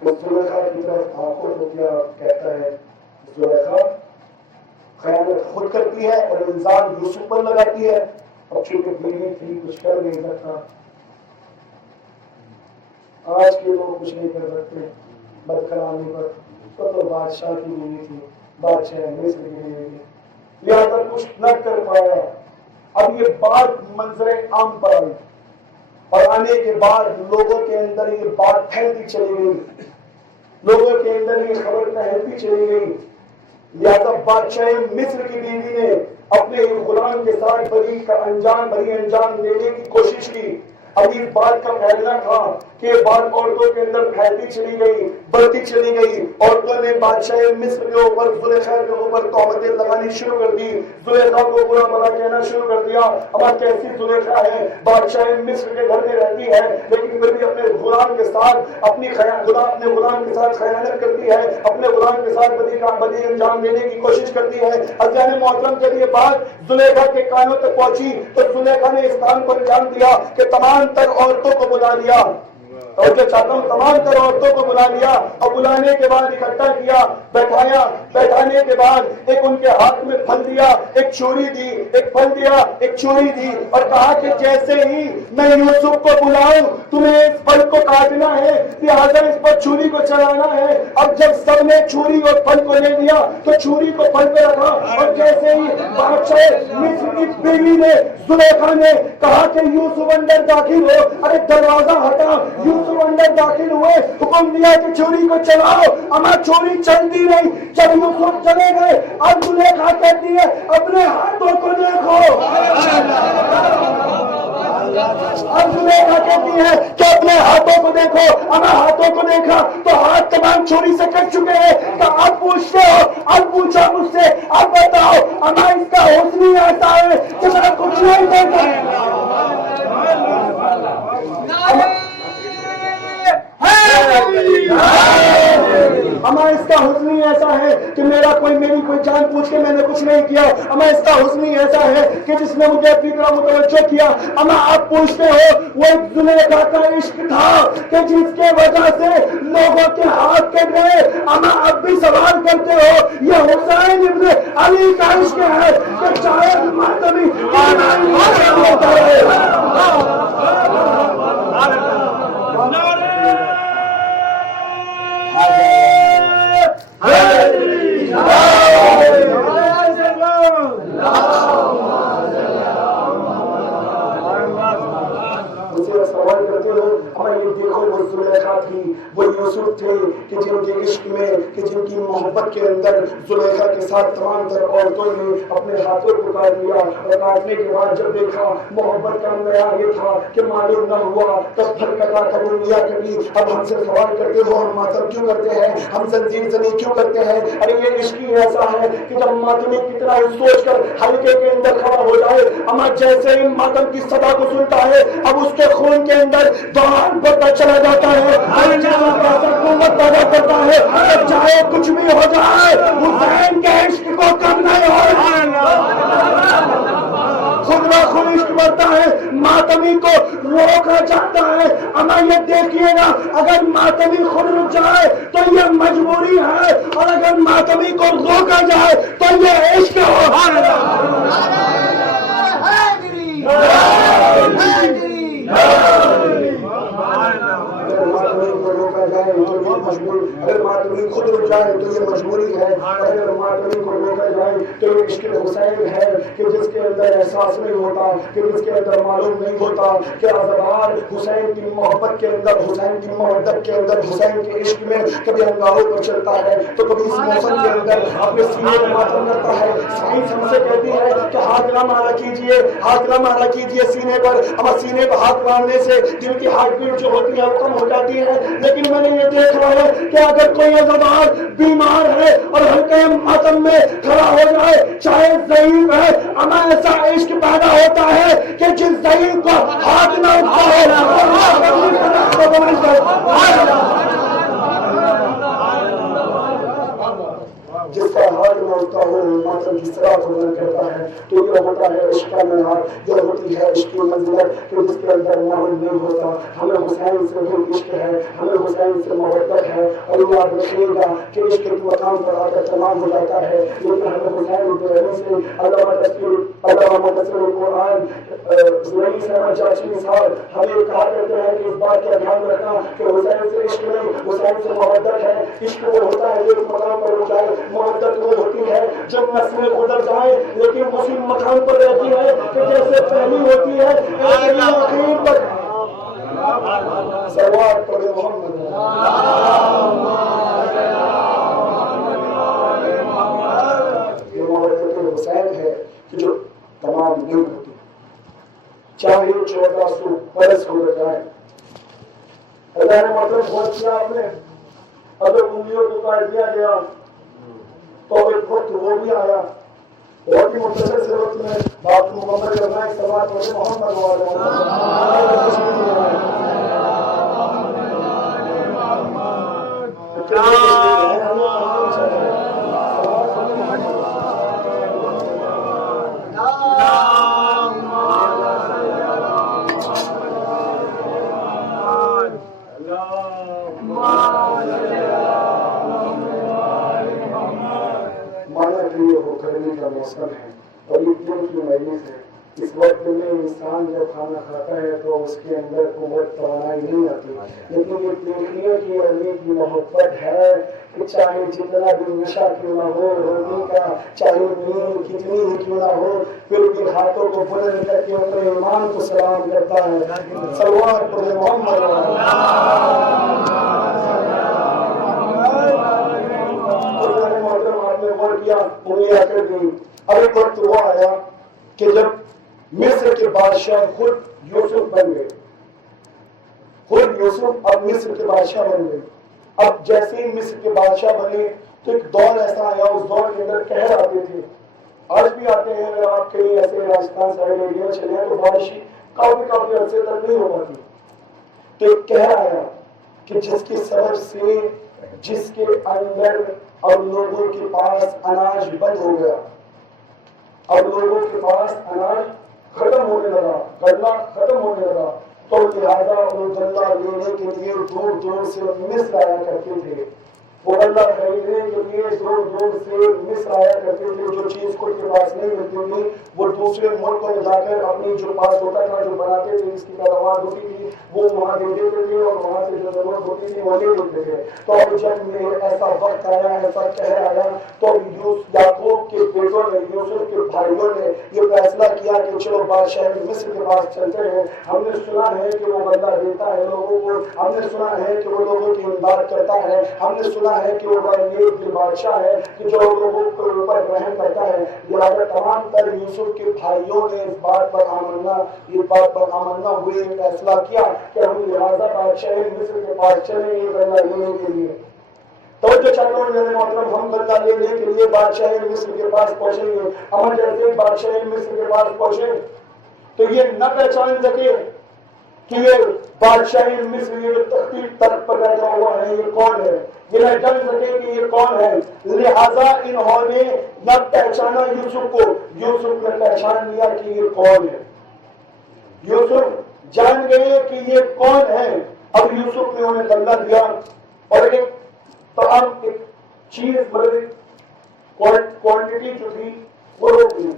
تو زلیخا کی طرف آنکھوں کو کیا کہتا ہے, زلیخا خیانت خود کرتی ہے اور الزام یوسف پر لگاتی ہے. اب چونکہ بیوی تھی کچھ کر نہیں سکتا. آج کے لوگ کچھ نہیں کر سکتے بد کلامی پر, تو بادشاہ کی بیوی تھی, بادشاہ مصر کی بیوی تھی, لہذا کچھ نہ کر پایا. اب یہ بات منظر عام پر آئی اور آنے کے بعد لوگوں کے اندر یہ بات پھیلتی چلی گئی, لوگوں کے اندر یہ خبر پھیلتی چلی گئی. لہذا بادشاہ مصر کی بیوی نے اپنے غلام کے ساتھ بری انجام دینے کی کوشش کی. اب اس بات کا پھیلنا تھا کہ بات عورتوں کے اندر پھیلتی چلی گئی, بڑھتی چلی گئی. عورتوں نے بادشاہ مصر کے اوپر, زلیخا کے اوپر تہمتیں لگانی شروع کر دی, زلیخا کو برا بھلا کہنا شروع کر دیا. اب کیسی زلیخا ہے, بادشاہ مصر کے گھر میں رہتی ہے لیکن پھر بھی اپنے غلام کے ساتھ اپنے غلام کے ساتھ خیانت کرتی ہے, اپنے غلام کے ساتھ بدی انجام دینے کی کوشش کرتی ہے. عزیزان محترم جب یہ بات زلیخا کے کانوں تک پہنچی تو زلیخا نے اس کام پر انجام دیا کہ تمام تر عورتوں کو بلا لیا, اور جو چاہتا ہوں تمام تر عورتوں کو بلا لیا اور بلانے کے بعد اکٹھا کیا, بیٹھایا. بیٹھانے کے بعد ایک ان کے ہاتھ میں پھل دیا, ایک چوری دی, ایک پھل دیا, ایک چوری دی, اور کہا کہ جیسے ہی میں یوسف کو بلاؤں تمہیں اس پھل کو کاٹنا ہے, لہٰذا اس پر چھری کو چلانا ہے. اب جب سب نے چھری اور پھل کو لے لیا تو چھری کو پھل پہ رکھا, اور جیسے ہی بادشاہ مصر کی بیوی نے زلیخا نے کہا کہ یوسف اندر داخل ہو, ارے دروازہ ہٹا, یوسف اندر داخل ہوئے, حکم دیا کہ چوری کو چلاؤ. اما چوری چلتی نہیں. جب یوسف چلے گئے اب زلیخا کہتی ہے اپنے ہاتھوں کو دیکھو. اب زلیخا کہتی ہے کہ اپنے ہاتھوں کو دیکھو. اما ہاتھوں کو دیکھا تو ہاتھ تمام چوری سے کٹ چکے ہیں. تو اب پوچھتے ہو, اب پوچھا مجھ سے, اب بتاؤ اما اس کا حسن ہی ایسا ہے کہ میں کچھ نہیں کہتا. اما اس کا حسن ہی ایسا ہے کہ میری کوئی جان پوچھ کے میں نے کچھ نہیں کیا. اما اس کا حسن ہی ایسا ہے کہ جس نے مجھے اپنی طرح متوجہ کیا. اما آپ پوچھتے ہو وہ ایک زلیخا کا عشق تھا کہ جس کے وجہ سے لوگوں کے ہاتھ کٹ گئے. اما اب بھی سوال کرتے ہو یہ حسین ابن علی کا عشق ہے کہ چاہے ماتمی ہوتا ہے. سوال کرتے ہو ہمیں یہ دیکھو وہ زلیخا تھی, وہ یوسف تھے کہ جن کے عشق میں, کہ جن کی محبت کے اندر زلیخا کے ساتھ تمام تر عورتوں نے اپنے ہاتھوں کو کاٹ لیا. اور کاٹنے کے بعد جب دیکھا محبت کا معیار یہ تھا کہ معلوم نہ ہوا تو پھر کٹا قبول لیا کبھی. اب ہم سے سوال کرتے ہو ہم ماتم کیوں کرتے ہیں, ہم زنجیر زنی کیوں کرتے ہیں؟ ارے یہ عشق ہی ایسا ہے کہ جب ماتمی کتنا ہی سوچ کر حلقے کے اندر کھڑا ہو جائے, اما جیسے ہی ماتم کی صدا کو سنتا ہے اب اس کے خون کے اندر دوران بڑھتا چلا جاتا ہے, حکومت پیدا کرتا ہے. چاہے کچھ بھی ہو جائے حسین کے عشق کو کم نہیں ہو, خود بخود عشق بڑھتا ہے, ماتمی کو روکا جاتا ہے. اما یہ دیکھیے گا اگر ماتمی خود رک جائے تو یہ مجبوری ہے, اور اگر ماتمی کو روکا جائے تو یہ عشق اگر ماتمی خود ہو جائے تو یہ مجبوری ہے، اگر ماتمی کو روکا جائے تو یہ عشق حسین ہے کہ جس کے اندر احساس نہیں ہوتا، کہ جس کے اندر معلوم نہیں ہوتا کہ عذرار حسین کی محبت کے اندر، حسین کی محبت کے اندر، حسین کے عشق میں کبھی انگاروں پر چلتا ہے تو کبھی اس موسم کے اندر اپنے سینے میں ماتم کرتا ہے۔ سائنس ہم سے کہتی ہے کہ ہاتھ نہ مارا کیجیے، ہاتھ نہ مارا کیجیے سینے پر، اما سینے پر ہاتھ مارنے سے دل کی ہارٹ بیٹ جو ہوتی ہے وہ کم ہو جاتی ہے، لیکن میں نے یہ دیکھا ہے کہ اگر کوئی عزادار بیمار ہے اور ہلکے ماتم میں کھڑا ہو جائے چاہے ضعیف ہے، اما ایسا عشق پیدا ہوتا ہے کہ جس ضعیف کو ہاتھ نہ اٹھتا جس کا ہاتھ نہ اٹھتا ہو ماتم کی طرح بلند کرتا ہے، تو یہ ہوتا ہے عشق کا معیار، یہ ہوتی ہے عشق کی منزلت کہ جس کے اندر معلوم نہیں ہوتا۔ ہمیں حسین سے بھی عشق ہے، ہمیں حسین سے محبت ہے، اور یاد رکھیے گا کہ عشق کے مقام پر آ کر تمام ہو جاتا ہے، لیکن ہمیں حسین سے علامہ تصویر القرآن زوئی صاحب چاچی صاحب ہمیں کہا کرتے ہیں کہ اس بات کا دھیان رکھنا کہ حسین سے عشق نہیں، حسین سے محبت ہے۔ عشق وہ ہوتا ہے جو اس مقام پر ہو جائے، محبت وہ ہوتی ہے جب نسلیں گزر جائیں لیکن اسی مقام پر رہتی ہے کہ جیسے پہلی ہوتی ہے آخر پر۔ صلوات پڑھے محمد۔ یہ محبت حسین ہے کہ جو تمام نہیں ہوتی، چاہے 1400 برس ہو جائے۔ اللہ نے مطلب بہت کیا آپ نے، اگر انگلیوں کو کاٹ دیا گیا تو ایک وقت وہ بھی آیا، بہت ہی مختصر سے وقت میں بات کو مکمل کرنا ہے۔ صلوات پڑھے محمد کا موسم ہے اور یہ دن کی مجلس ہے۔ اس وقت میں انسان جب کھانا کھاتا ہے تو اس کے اندر قوت توانائی نہیں آتی، لیکن یہ پیڑھیوں کی امی کی محبت ہے کہ چاہے جتنا بھی نشہ کیوں نہ ہو روٹی کا، چاہے نیند کتنی ہی کیوں نہ ہو، پھر بھی ہاتھوں کو بلند کر کے اپنے ایمان کو سلام کرتا ہے۔ صلوات پڑھے محمد۔ آپ نے غور کیا انگلیاں کر دی۔ اب ایک وقت وہ آیا کہ جب مصر کے بادشاہ خود یوسف بن گئے، خود یوسف اب مصر کے بادشاہ بن گئے۔ اب جیسے ہی مصر کے بادشاہ بنے تو ایک دور ایسا آیا، اس دور کے اندر قہر آتے تھے، آج بھی آتے ہیں۔ اگر آپ کہیں ایسے راجستھان سائڈ ایریا چلے ہیں تو بارش کافی عرصے تک نہیں ہو پاتی، تو ایک قہر آیا کہ جس کے سبب سے جس کے اندر اب لوگوں کے پاس اناج بند ہو گیا، اب لوگوں کے پاس اناج ختم ہونے لگا، غلہ ختم ہونے لگا، تو لہٰذا وہ غلہ لینے کے لیے دور دور سے مصر آیا کرتے تھے، وہ غلہ خریدنے کے لیے دور دور سے مصر آیا کرتے تھے۔ جو چیز کو کے پاس نہیں ملتی تھی وہ دوسرے ملکوں میں جا کر اپنی جو پاس ہوتا تھا، جو بناتے تھے، اس کی پیداوار ہوتی تھی، وہ وہاں دے دیتے تھے اور وہاں سے جو ضرورت ہوتی تھی وہ لے لیتے تھے۔ تو اب جب ایسا وقت آیا، ایسا قہر آیا، تو یعقوب کے بیٹوں نے، یوسف کے بھائیوں نے یہ فیصلہ کیا کہ چلو بادشاہ مصر کے پاس چلتے ہیں، ہم نے سنا ہے کہ وہ غلہ دیتا ہے لوگوں کو، ہم نے سنا ہے کہ وہ لوگوں کی امداد کرتا ہے، ہم نے سنا ہے کہ وہ بڑا نیک بادشاہ ہے کہ جو لوگوں کے اوپر رحم کرتا ہے۔ لہٰذا تمام تر یوسف کے بھائیوں نے اس بات پر آمنا ہوئے فیصلہ کیا کہ ہم لہٰذا بادشاہ مصر کے پاس چلیں گے غلہ لینے کے لیے۔ توجہ چاہتا ہوں میرے محترم، ہم غلہ لینے کے لیے بادشاہ مصر کے پاس پہنچیں گے۔ ہم جیسے ہی بادشاہ مصر کے پاس پہنچے تو یہ نہ پہچان سکے کہ یہ بادشاہ مصر یہ تختی تخت پر بیٹھا ہوا ہے، یہ کون ہے، یہ نہ جان سکے کہ یہ کون ہے۔ لہذا انہوں نے نہ پہچانا یوسف کو، یوسف نے پہچان لیا کہ یہ کون ہے، یوسف جان گئے کہ یہ کون ہے۔ اب یوسف نے انہیں غلہ دیا اور ایک تمام ایک چیز کوانٹٹی جو تھی وہ روک لی،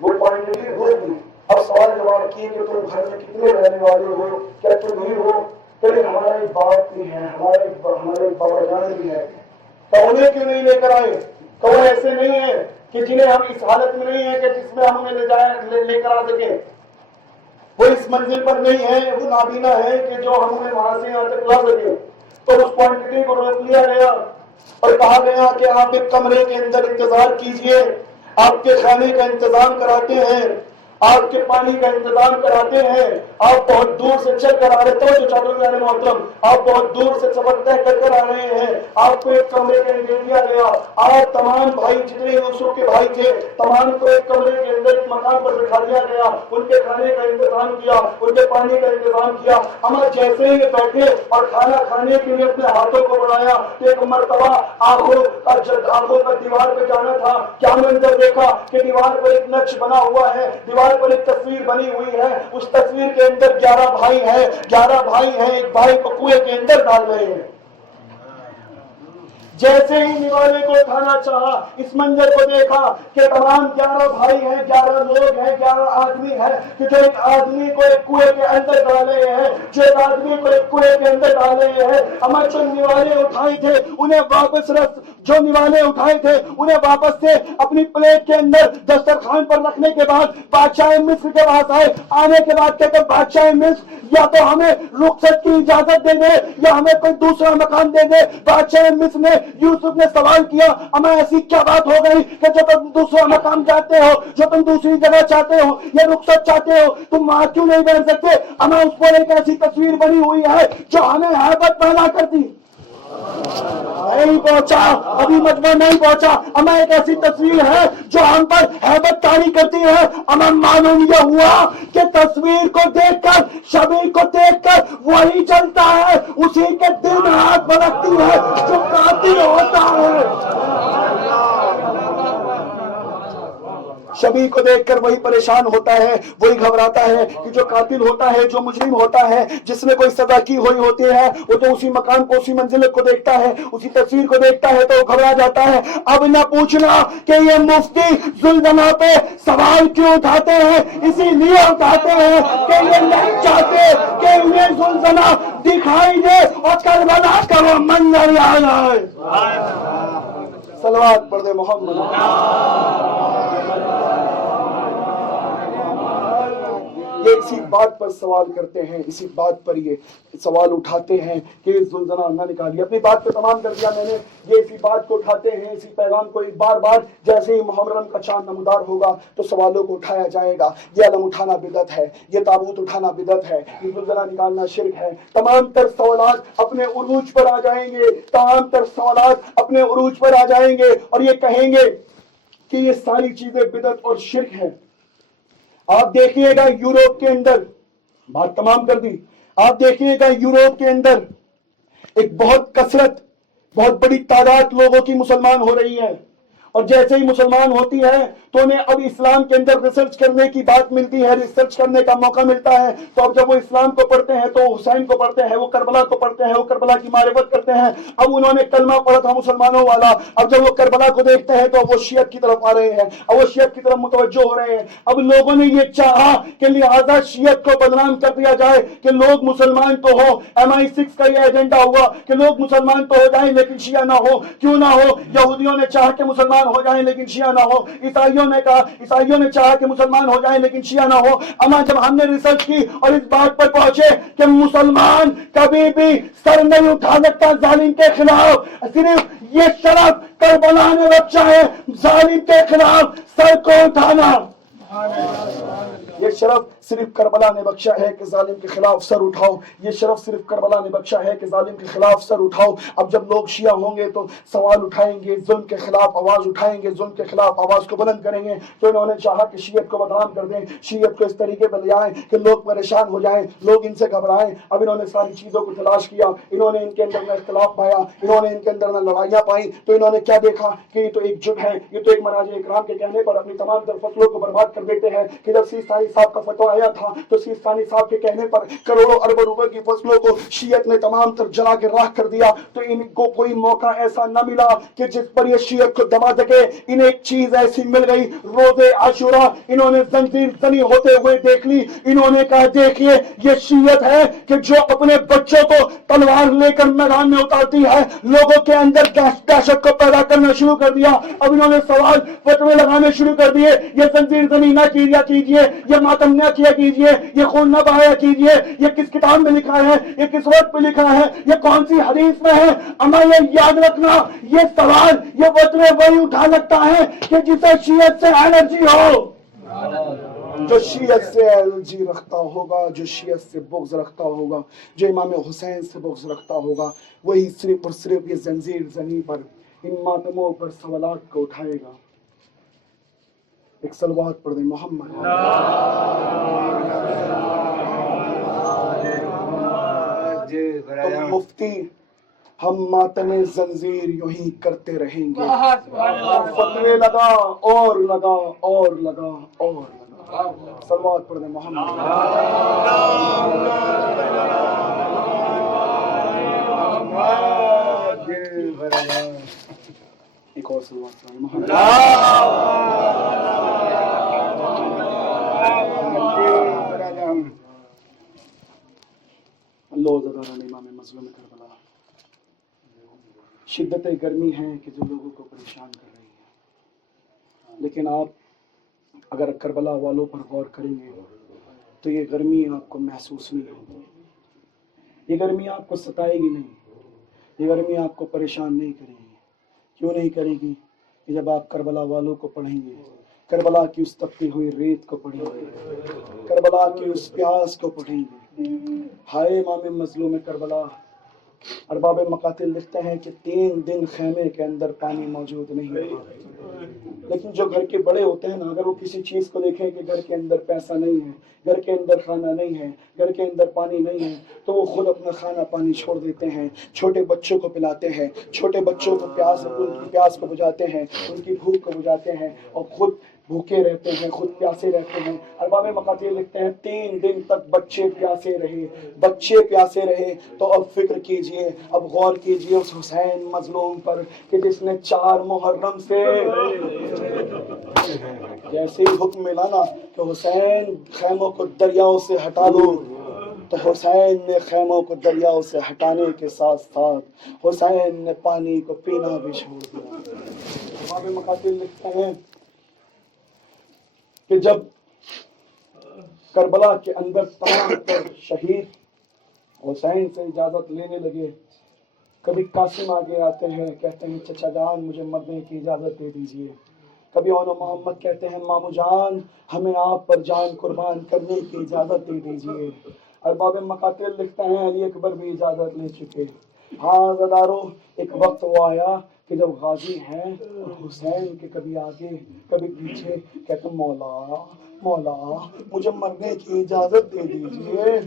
وہ کوانٹٹی روک لی۔ اب سوال جواب کیے کہ تم گھر میں کتنے رہنے والے ہو، کیا تم ہی ہو؟ کہ ہمارا ایک باپ بھی ہے، ہمارے بابا جان بھی ہے، تو انہیں کیوں نہیں لے کر آئے؟ تو وہ ایسے نہیں ہے کہ جنہیں ہم اس حالت میں نہیں ہے کہ جس میں ہم انہیں لے کر آ سکیں، وہ اس منزل پر نہیں ہے، وہ نابینا ہے کہ جو ہم انہیں وہاں سے یہاں تک لا سکے۔ تو اس کوانٹٹی کو روک لیا گیا اور کہا گیا کہ آپ ایک کمرے کے اندر انتظار کیجئے، آپ کے کھانے کا انتظام کراتے ہیں، آپ کے پانی کا انتظام کراتے ہیں، آپ بہت دور سے چل کر آ رہے تو جو چادر میرے محترم، آپ بہت دور سے سفر طے کر کر آ رہے ہیں، آپ کو ایک کمرے کا دے دیا گیا، آپ تمام بھائی جتنے یوسف کے بھائی تھے تمام کو ایک کمرے کے اندر ایک مکان پر بٹھا دیا گیا، ان کے کھانے کا انتظام کیا، ان کے پانی کا انتظام کیا۔ اما جیسے ہی بیٹھے اور کھانا کھانے کے لیے اپنے ہاتھوں کو بڑھایا، ایک مرتبہ آنکھوں کا دیوار پہ جانا تھا، کیا منظر دیکھا کہ دیوار پر ایک نقش بنا ہوا ہے، دیوار پر ایک تصویر بنی ہوئی ہے، اس تصویر کے اندر 11 بھائی ہیں، 11 بھائی ہیں، ایک بھائی کو کنویں کے اندر ڈال رہے ہیں۔ جیسے ہی نوالے کو اٹھانا چاہا، اس منظر کو دیکھا کہ تمام 11 بھائی ہیں، 11 لوگ ہیں، 11 آدمی ہیں کہ جو ایک آدمی کو ایک کنویں کے اندر ڈالے ہیں، جو ایک آدمی کو ایک کنویں کے اندر ڈالے ہیں۔ ہمیں جو نوالے اٹھائے تھے انہیں واپس سے اپنی پلیٹ کے اندر دسترخوان پر رکھنے کے بعد بادشاہ مصر کے پاس آئے، آنے کے بعد کہتے بادشاہ مصر یا تو ہمیں رخصت کی اجازت دے دے یا ہمیں کوئی دوسرا مکان دے دے۔ بادشاہ مصر نے یوسف نے سوال کیا، ہمیں ایسی کیا بات ہو گئی کہ جو تم دوسرا مقام چاہتے ہو، جو تم دوسری جگہ چاہتے ہو یا رخصت چاہتے ہو، تم وہاں کیوں نہیں بیٹھ سکتے؟ ہمیں اس پر ایک ایسی تصویر بنی ہوئی ہے جو ہمیں ہیبت پیدا کرتی۔ نہیں پہنچا، ابھی مجمع نہیں پہنچا۔ ہمیں ایک ایسی تصویر ہے جو ہم پر ہیبت طاری کرتی ہے۔ ہمیں معلوم یہ ہوا کہ تصویر کو دیکھ کر، شبیہ کو دیکھ کر وہی چلتا ہے، اسی کے دل میں ہاتھ بھڑکتی ہے جو قاتل ہوتا ہے۔ شبیہ کو دیکھ کر وہی پریشان ہوتا ہے، وہی گھبراتا ہے کہ جو قاتل ہوتا ہے، جو مجرم ہوتا ہے، جس نے کوئی سزا کی ہوئی ہوتی ہے، وہ تو اسی مقام کو، اسی منزل کو دیکھتا ہے، اسی تصویر کو دیکھتا ہے تو وہ گھبرا جاتا ہے۔ اب نہ پوچھنا کہ یہ مفتی زلزلہ پہ سوال کیوں اٹھاتے ہیں، اسی لیے اٹھاتے ہیں کہ یہ نہیں چاہتے کہ انہیں زلزلہ دکھائی دے اور کربلا کا وہ منظر یاد آئے۔ صلوات پڑھ دے محمد۔ یہ اسی بات پر سوال کرتے ہیں، اسی بات پر یہ سوال اٹھاتے ہیں کہ زلزلہ نہ نکالیے۔ اپنی بات کو تمام کر دیا میں نے، یہ اسی بات کو اٹھاتے ہیں، اسی پیغام کو بار بار جیسے ہی محرم کا چاند نمودار ہوگا تو سوالوں کو اٹھایا جائے گا۔ یہ علم اٹھانا بدعت ہے، یہ تابوت اٹھانا بدعت ہے، یہ زلزلہ نکالنا شرک ہے۔ تمام تر سوالات اپنے عروج پر آ جائیں گے، تمام تر سوالات اپنے عروج پر آ جائیں گے اور یہ کہیں گے کہ یہ ساری چیزیں بدعت اور شرک ہیں۔ آپ دیکھیے گا یوروپ کے اندر، بات تمام کر دی، آپ دیکھیے گا یوروپ کے اندر ایک بہت کثرت، بہت بڑی تعداد لوگوں کی مسلمان ہو رہی ہے، اور جیسے ہی مسلمان ہوتی ہے تو انہیں اب اسلام کے اندر ریسرچ کرنے کی بات ملتی ہے، ریسرچ کرنے کا موقع ملتا ہے۔ تو اب جب وہ اسلام کو پڑھتے ہیں تو حسین کو پڑھتے ہیں، وہ کربلا کو پڑھتے ہیں، وہ کربلا کی معرفت کرتے ہیں۔ اب انہوں نے کلمہ پڑھا تھا مسلمانوں والا، اب جب وہ کربلا کو دیکھتے ہیں تو وہ شیعت کی طرف آ رہے ہیں، اب وہ شیعت کی طرف متوجہ ہو رہے ہیں۔ اب لوگوں نے یہ چاہا کہ لہذا شیعت کو بدنام کر دیا جائے کہ لوگ مسلمان تو ہو، MI6 کا یہ ایجنڈا ہوا کہ لوگ مسلمان تو ہو جائیں لیکن شیعہ نہ ہو۔ کیوں نہ ہو؟ یہودیوں نے چاہا کہ مسلمان ہو جائیں لیکن شیعہ نہ ہو، عیسائیوں نے چاہا کہ مسلمان ہو جائیں لیکن شیعہ نہ ہو۔ اما جب ہم نے ریسرچ کی اور اس بات پر پہنچے کہ مسلمان کبھی بھی سر نہیں اٹھا سکتا ظالم کے خلاف، صرف یہ شرف کربلا نے بخشا ہے ظالم کے خلاف سر کو اٹھانا، یہ شرف صرف کربلا نے بخشا ہے کہ ظالم کے خلاف سر اٹھاؤ، یہ شرف صرف کربلا نے بخشا ہے کہ ظالم کے خلاف سر اٹھاؤ۔ اب جب لوگ شیعہ ہوں گے تو سوال اٹھائیں گے، ظلم کے خلاف آواز اٹھائیں گے، ظلم کے خلاف آواز کو بلند کریں گے۔ تو انہوں نے چاہا کہ شیعت کو بدنام کر دیں، شیعت کو اس طریقے پر لے آئیں کہ لوگ پریشان ہو جائیں، لوگ ان سے گھبرائیں۔ اب انہوں نے ساری چیزوں کو تلاش کیا، انہوں نے ان کے اندر نہ اختلاف پایا، انہوں نے ان کے اندر نہ لڑائیاں پائیں، تو انہوں نے کیا دیکھا کہ یہ تو ایک جٹ ہے، یہ تو ایک مراجع اکرام کے کہنے پر اپنی تمام تر فصلوں کو برباد کر دیتے ہیں۔ کہ جب سی صاحب کا فتویٰ آیا تھا تو سیستانی صاحب کے کہنے پر کروڑوں اربوں روپے کی فصلوں کو شیعت نے تمام تر جلا کے راکھ کر دیا، تو ان کو کوئی موقع ایسا نہ ملا کہ جس پر یہ شیعت کو دبا سکے۔ انہیں ایک چیز ایسی مل گئی، روزے عاشورہ انہوں نے زنجیر زنی ہوتے ہوئے دیکھ لی۔ انہوں نے کہا دیکھیے یہ شیعت ہے کہ جو اپنے بچوں کو تلوار لے کر میدان میں اتارتی ہے، لوگوں کے اندر دہشت کو پیدا کرنا شروع کر دیا۔ اب انہوں نے سوال فتوے لگانے شروع کر دیے، یہ زنجیر زنی نہ کیا کیجیے، یہ ماتم نہ کیا کیجیے، یہ خون نہ بہایا کیجیے، یہ کس کتاب میں لکھا ہے، یہ کس وقت پہ لکھا ہے، یہ کون سی حدیث میں ہے؟ اما یہ یاد رکھنا، یہ سوال یہ فتوے وہی اٹھا لگتا ہے کہ جسے شیعت سے الرجی ہو۔ جو شیعت سے الرجی رکھتا ہوگا، جو شیعت سے بغض رکھتا ہوگا، جو امام حسین سے بغض رکھتا ہوگا، وہی صرف اور صرف یہ زنجیر زنی پر، ان ماتموں پر سوالات کو اٹھائے گا۔ ایک صلوات پڑھ دیں محمد۔ تو مفتی ہم ماتم زنجیر یوں ہی کرتے رہیں گے، فتوے لگا اور لگا اور لگا اور لگا۔ صلوات پڑھ دیں محمد۔ ایک اور صلوات پڑھ دیں محمد۔ اللہ زداران امام مظلوم کربلا، شدت گرمی ہے کہ جو لوگوں کو پریشان کر رہی ہے، لیکن آپ اگر کربلا والوں پر غور کریں گے تو یہ گرمی آپ کو محسوس نہیں ہوگی، یہ گرمی آپ کو ستائے گی نہیں، یہ گرمی آپ کو پریشان نہیں کرے گی۔ کیوں نہیں کرے گی؟ کہ جب آپ کربلا والوں کو پڑھیں گے، کربلا کی اس تپتی ہوئی ریت کو پڑھیں گے، کربلا کی اس پیاس کو پڑھیں گے۔ ہائے امام مظلوم کربلا، ارباب مقاتل لکھتے ہیں کہ 3 دن خیمے کے اندر پانی موجود نہیں رہا، لیکن جو گھر کے بڑے ہوتے ہیں نا، اگر وہ کسی چیز کو دیکھیں کہ گھر کے اندر پیسہ نہیں ہے، گھر کے اندر کھانا نہیں ہے، گھر کے اندر پانی نہیں ہے، تو وہ خود اپنا کھانا پانی چھوڑ دیتے ہیں، چھوٹے بچوں کو پلاتے ہیں، چھوٹے بچوں کو ان کی پیاس کو بجھاتے ہیں، ان کی بھوک کو بجھاتے ہیں، اور خود بھوکے رہتے ہیں، خود پیاسے رہتے ہیں۔ ارباب مقاتل لکھتے ہیں 3 دن تک بچے پیاسے رہے، بچے پیاسے رہے۔ تو اب فکر کیجئے، اب غور کیجئے اس حسین مظلوم پر کہ جس نے 4 محرم سے جیسے ہی حکم ملا نا کہ حسین خیموں کو دریاؤں سے ہٹا دو، تو حسین نے خیموں کو دریاؤں سے ہٹانے کے ساتھ ساتھ حسین نے پانی کو پینا بھی چھوڑ دیا۔ ارباب مقاتل لکھتے ہیں کہ جب کربلا کے اندر تمام پر شہید حسین سے اجازت لینے لگے، کبھی قاسم آگے آتے ہیں، کہتے ہیں چچا جان مجھے مرنے کی اجازت دے دیجئے، کبھی اونو محمد کہتے ہیں مامو جان ہمیں آپ پر جان قربان کرنے کی اجازت دے دیجئے۔ ارباب مقاتل لکھتے ہیں علی اکبر بھی اجازت لے چکے۔ ہاں زدارو، ایک وقت وہ آیا کہ جب غازی ہیں اور حسین کے کبھی آگے کبھی پیچھے، کہتے ہیں مولا مولا مجھے مرنے کی اجازت دے دیجئے۔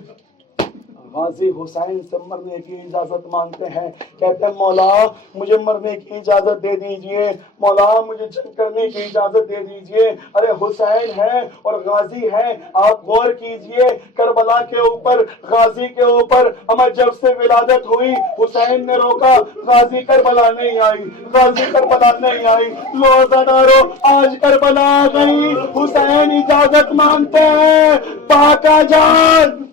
غازی حسین سے مرنے کی اجازت مانگتے ہیں، کہتے ہیں مولا مجھے مرنے کی اجازت دے دیجئے، مولا مجھے جنگ کرنے کی اجازت دے دیجئے۔ ارے حسین ہے اور غازی ہے، آپ غور کیجئے کربلا کے اوپر، غازی کے اوپر۔ اما جب سے ولادت ہوئی حسین نے روکا، غازی کربلا نہیں آئی، غازی کربلا نہیں آئی۔ روزادارو آج کربلا آ گئی، حسین اجازت مانگتے ہیں، پاکا جان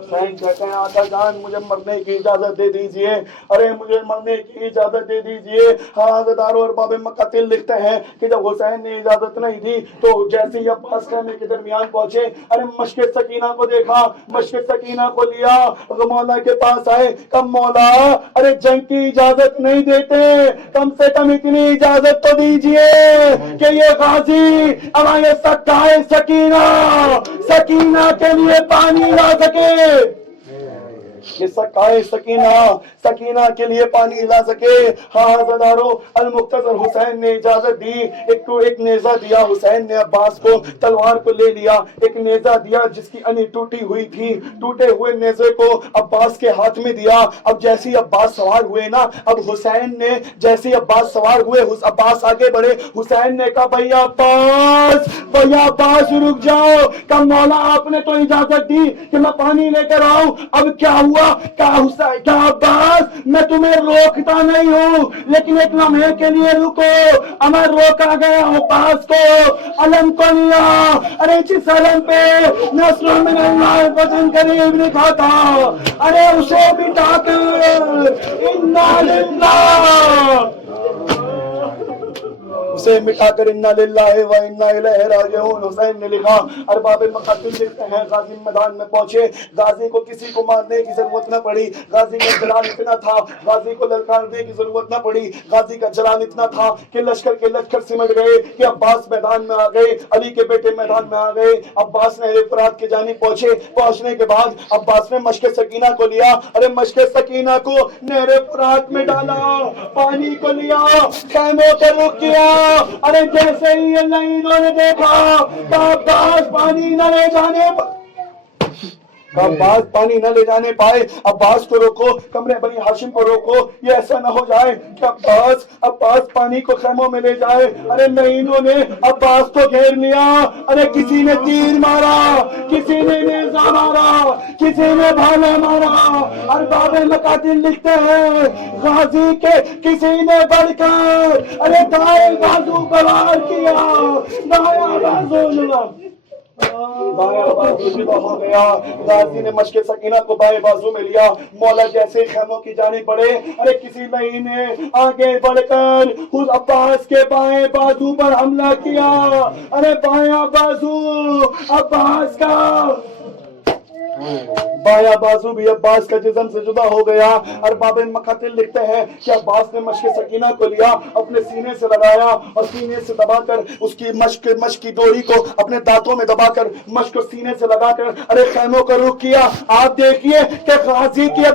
حسین کہتے ہیں آقا جان مجھے مرنے کی اجازت دے دیجئے، ارے مجھے مرنے کی اجازت دے دیجئے۔ حاضدارو ارباب مقاتل لکھتے ہیں کہ جب حسین نے اجازت نہیں دی تو جیسے ہی عباس خیمے کے درمیان پہنچے، ارے مشک سکینہ کو دیکھا، مشک سکینہ کو لیا، مولا کے پاس آئے، کم مولا ارے جنگ کی اجازت نہیں دیتے، کم سے کم اتنی اجازت تو دیجئے کہ یہ غازی ہمارے سکینہ کے لیے پانی لا سکے۔ کہ سکائے سکینہ کے لیے پانی لا سکے. ہاں عزیزانو، المختصر حسین نے اجازت دی. ایک نیزہ دیا حسین نے عباس کو، تلوار کو لے لیا. ایک نیزہ دیا جس کی انی ٹوٹی ہوئی تھی. ٹوٹے ہوئے نیزے کو عباس کے ہاتھ میں دیا. اب جیسی عباس سوار ہوئے نا، اب حسین نے جیسی عباس سوار ہوئے، عباس آگے بڑھے. حسین نے کہا بھیا عباس رک جاؤ. کہا مولا آپ نے تو اجازت دی کہ میں پانی لے کر آؤں، اب کیا ہوا؟ کہا عباس میں تمہیں روکتا نہیں ہوں، لیکن ایک لمحے کے لیے رکو. میں روکا گیا عباس کو، علم کو لیا. ارے جس علم پہ نصر من اللہ وطن قریب لکھا تھا، ارے اسے مٹا کر انا للہ، اسے مٹا کر انا للہ و انا الیہ راجعون. حسین نے لکھا. ارباب مقاتل لکھتے ہیں غازی میدان میں پہنچے، غازی کو کسی کو مارنے کی ضرورت نہ پڑی. غازی کا جلال اتنا تھا، غازی کو للکارنے کی ضرورت نہ پڑی. غازی کا جلال اتنا تھا کہ لشکر کے لشکر سمٹ گئے کہ عباس میدان میں آ گئے، علی کے بیٹے میدان میں آ گئے. عباس نے فرات کی جانب پہنچے. پہنچنے کے بعد عباس نے مشک سکینہ کو لیا. ارے مشک سکینہ کو نہر فرات میں ڈالا، پانی کو لیا، خیموں کو رک کیا. ارے جیسے ہی انہوں نے دیکھا کہ عباس پانی نہ لے جانے عباس پانی نہ لے جانے پائے. عباس کو روکو، کمرے بنی ہاشم کو روکو، یہ ایسا نہ ہو جائے کہ عباس پانی کو خیموں میں لے جائے. ارے نہیں، انہوں نے عباس کو گھیر لیا. ارے کسی نے تیر مارا، کسی نے نیزہ مارا، کسی نے بھالا مارا. ارباب مقاتل لکھتے ہیں غازی کے کسی نے بڑھ کر ارے دائیں بازو پر وار کیا، دایاں بازو جدا ہو گیا. غازی نے مشک سکینہ کو بائیں بازو میں لیا. مولا جیسے خیموں کی جانب بڑھے، ارے کسی نہیں نے آگے بڑھ کر اس عباس کے بائیں بازو پر حملہ کیا. ارے بایاں بازو عباس کا، بایاں بازو بھی عباس کا جسم سے جدا ہو گیا. ارباب مقاتل لکھتے ہیں کہ عباس نے مشک سکینہ کو لیا، اپنے سینے سے لگایا اور سینے سے دبا کر اس کی مشک کی ڈوری کو اپنے دانتوں میں دبا کر مشک کو سینے سے لگا کر ارے خیموں کا رخ کیا. آپ دیکھیے کہ غازی کی